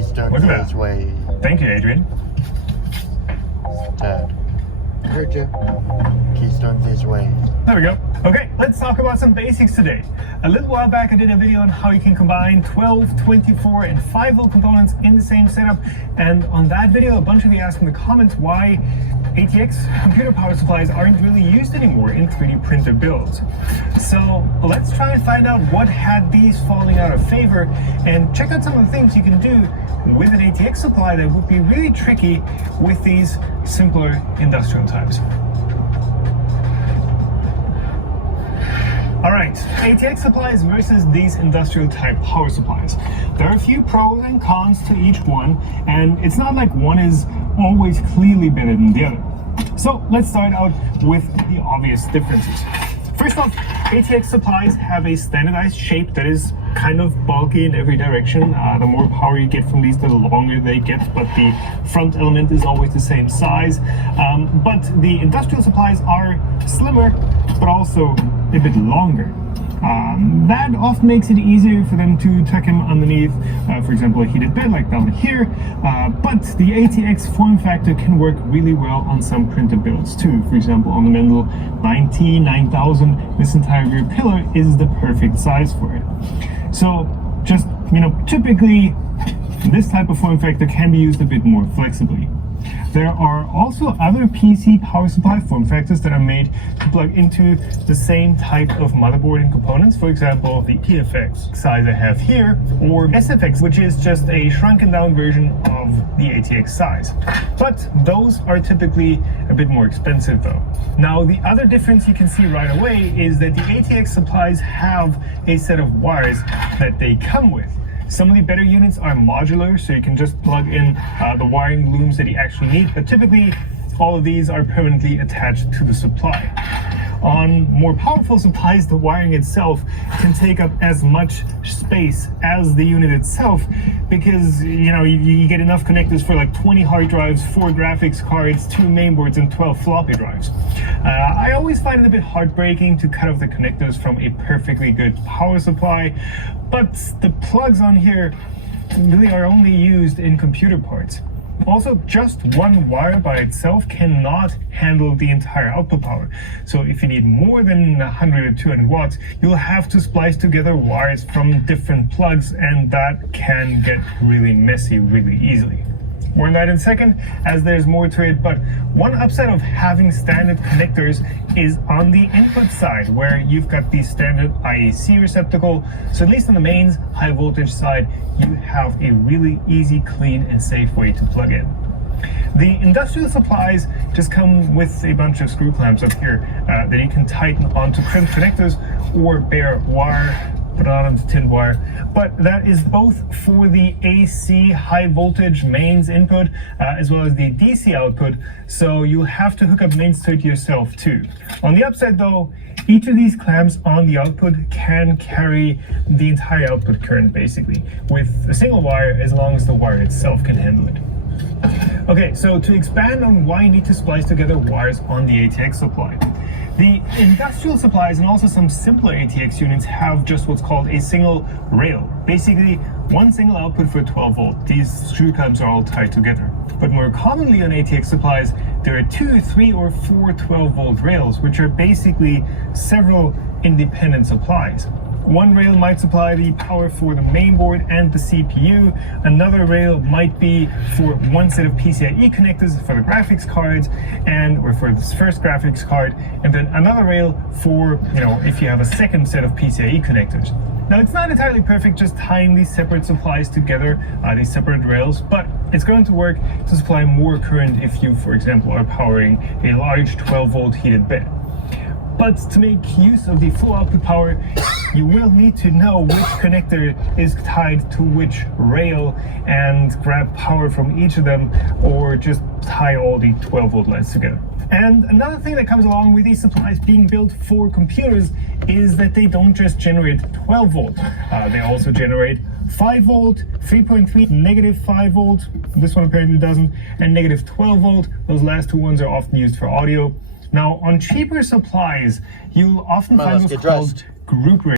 Keystone Look at that. Gateway. Thank you, Adrian. Dad. I heard you. Keystone Gateway. There we go. Okay, let's talk about some basics today. A little while back I did a video on how you can combine 12, 24 and 5-volt components in the same setup, and on that video a bunch of you asked in the comments why ATX computer power supplies aren't really used anymore in 3D printer builds. So let's try and find out what had these falling out of favor and check out some of the things you can do with an ATX supply that would be really tricky with these simpler industrial types. Alright, ATX supplies versus these industrial type power supplies. There are a few pros and cons to each one, and it's not like one is always clearly better than the other. So let's start out with the obvious differences. First off, ATX supplies have a standardized shape that is kind of bulky in every direction. The more power you get from these, the longer they get, but the front element is always the same size. But the industrial supplies are slimmer, but also a bit longer. That often makes it easier for them to tuck him underneath, for example, a heated bed like down here. But the ATX form factor can work really well on some printer builds too. For example, on the Mendel 9000, this entire rear pillar is the perfect size for it. So just, typically this type of form factor can be used a bit more flexibly. There are also other PC power supply form factors that are made to plug into the same type of motherboard and components. For example, the TFX size I have here, or SFX, which is just a shrunken down version of the ATX size. But those are typically a bit more expensive though. Now, the other difference you can see right away is that the ATX supplies have a set of wires that they come with. Some of the better units are modular, so you can just plug in the wiring looms that you actually need, but typically all of these are permanently attached to the supply. On more powerful supplies, the wiring itself can take up as much space as the unit itself, because you get enough connectors for like 20 hard drives, 4 graphics cards, 2 mainboards and 12 floppy drives. I always find it a bit heartbreaking to cut off the connectors from a perfectly good power supply, but the plugs on here really are only used in computer parts. Also, just one wire by itself cannot handle the entire output power. So if you need more than 100 or 200 watts, you'll have to splice together wires from different plugs, and that can get really messy really easily. More on that in a second, as there's more to it, but one upside of having standard connectors is on the input side, where you've got the standard IAC receptacle. So at least on the mains high voltage side, you have a really easy, clean and safe way to plug in. The industrial supplies just come with a bunch of screw clamps up here that you can tighten onto crimped connectors or bare wire, put it onto tin wire. But that is both for the AC high voltage mains input as well as the DC output, so you'll have to hook up mains to it yourself too. On the upside though, each of these clamps on the output can carry the entire output current basically with a single wire, as long as the wire itself can handle it. Okay, so to expand on why you need to splice together wires on the ATX supply. The industrial supplies and also some simpler ATX units have just what's called a single rail. Basically, one single output for 12 volt. These screw clamps are all tied together. But more commonly on ATX supplies, there are 2, 3 or 4 12 volt rails, which are basically several independent supplies. One rail might supply the power for the mainboard and the CPU. Another rail might be for one set of PCIe connectors for the graphics cards or for this first graphics card, and then another rail for, if you have a second set of PCIe connectors. Now, it's not entirely perfect just tying these separate supplies together, these separate rails, but it's going to work to supply more current if you, for example, are powering a large 12 volt heated bed. But to make use of the full output power, you will need to know which connector is tied to which rail and grab power from each of them, or just tie all the 12 volt lines together. And another thing that comes along with these supplies being built for computers is that they don't just generate 12 volt. They also generate 5 volt, 3.3, negative 5 volt, this one apparently doesn't, and negative 12 volt. Those last two ones are often used for audio. Now, on cheaper supplies, you'll often find what's called group